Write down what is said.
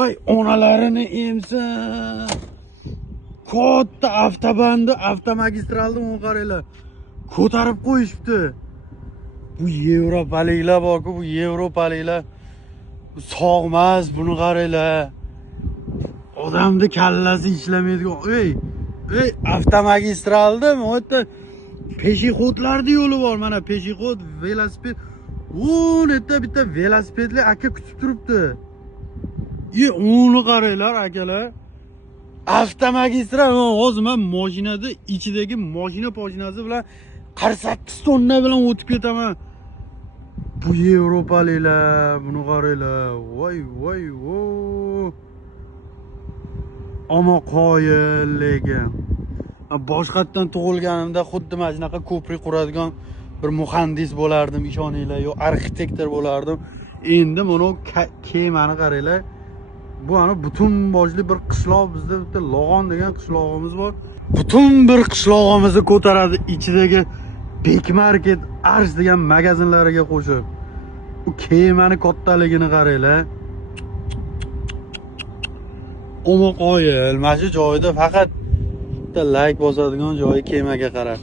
Voy onalarini emsa. Katta avtobanda, avtomagistralni o'ng qaranglar. Ko'tarib qo'yishibdi. Bu yevropaliklar borku, bu yevropaliklar sog'mas, buni qaranglar. Odamni kallasi ishlamaydigan. Ey, avtomagistraldami? O yerda peshiqodlarning yo'li bor. Mana peshiqod, velosiped. O yerda bitta velosipedli aka kutib turibdi. Uni qaranglar akalar. Avtomagistral hozir men mashinada ichidagi mashina poshinasi bilan 48 tonna bilan o'tib ketaman. Bu yevropaliklar, buni qaranglar. Voy. Ammo qoyil lekin. Boshqatdan tug'ilganimda xuddi mana shunaqa ko'prik quradigan bir muhandis bo'lardim, ishoninglar, yo arxitektor bo'lardim. Endi buni kemani qaranglar. Bu ana butun boshli bir qishloq, bizda bitta Log'on degan qishlog'imiz bor. Butun bir qishlog'imizni ko'taradi ichidagi Big Market, Arsh degan magazinlariga qo'shib. Bu kemani kattaligini qaranglar. Qo'yil, mana shu joyda faqat bitta like bosadigan joyi kemaga qarab.